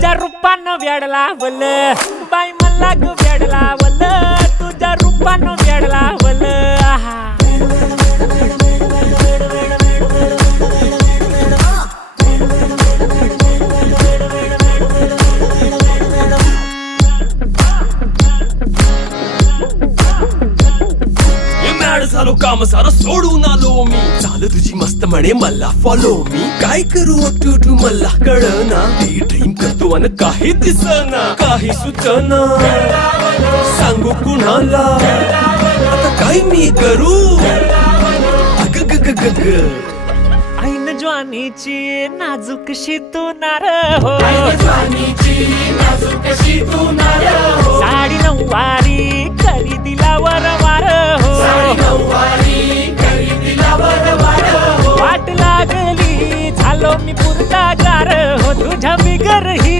तुझ्या रूपानं वेड लावल बाई मला ग वेड लावल तुझ्या रूपानं वेड लावल आहा झालो काम सारं सोडून आलो मी चाल तुझी मस्त म्हणे मला फॉलो मी काय करू टू मला कळना ती ड्रीम करतो अन काही दिसना काही सुचना सांगू कुणाला आता काय मी करू अग ग ग ग ग ऐन ज्वानीची नाजूकशी तू नार हो साडी नऊवारी करी दिला वरवार हो वाट लागली झालो मी पुरता गार हो तुझ्या बिगर ही